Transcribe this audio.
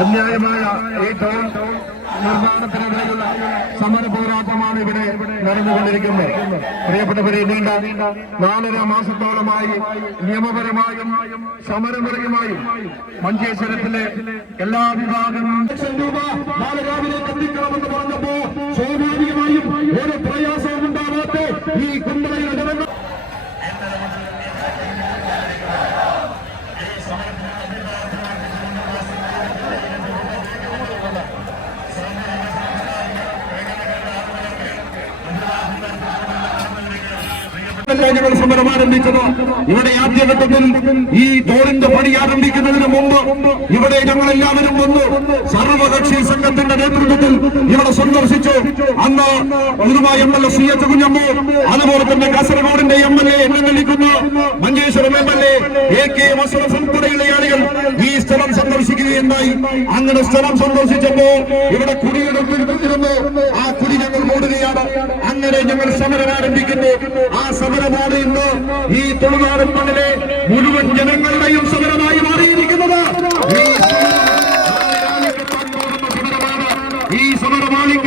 അന്യായമായ ഈ ടോൾ നിർമ്മാണത്തിനെതിരെയുള്ള സമര പോരാട്ടമാണ് ഇവിടെ നടന്നുകൊണ്ടിരിക്കുന്നത്. പ്രിയപ്പെട്ടവരെ, നീണ്ട 4.5 മാസത്തോളമായി നിയമപരമായും സമരമുറയുമായും മഞ്ചേശ്വരത്തിലെ എല്ലാ വിഭാഗം രൂപ നാളെ രാവിലെ കത്തിക്കണമെന്ന് പറഞ്ഞപ്പോ സ്വാഭാവികമായും ഒരു പ്രയാസവും ഉണ്ടാവാത്ത ഈ കുണ്ടളയുടെ ജനങ്ങൾ ഞങ്ങൾ സമരം ആരംഭിച്ചത്. ഇവിടെ ആദ്യഘട്ടത്തിൽ ഈ ടോളിന്റെ പണി ആരംഭിക്കുന്നതിന് മുമ്പ് ഇവിടെ ഞങ്ങൾ എല്ലാവരും വന്നു സർവകക്ഷി സംഘത്തിന്റെ നേതൃത്വത്തിൽ ഇവിടെ സന്ദർശിച്ചു. അന്ന് പുതുവായ MLA CH കുഞ്ഞമ്മു, അതുപോലെ തന്നെ കാസർഗോഡിന്റെ MLA എന്നെ വിളിക്കുന്ന മഞ്ചേശ്വരം MLA AK അഷ്റഫ് ഉൾപ്പെടെയുള്ള ആളുകൾ ഈ സ്ഥലം സന്ദർശിക്കുകയുണ്ടായി. അങ്ങനെ സ്ഥലം സന്ദർശിച്ചപ്പോ ഇവിടെ കുടിയെടുത്തിരുന്നു. ആ കുടി ഞങ്ങൾ മൂടുകയാണ്. അങ്ങനെ ഞങ്ങൾ സമരം ആരംഭിക്കുന്നു. ആ സമരമാണ് ഇന്ന് ഈ തുളുനാടൻ മണ്ണിലെ മുഴുവൻ ജനങ്ങൾ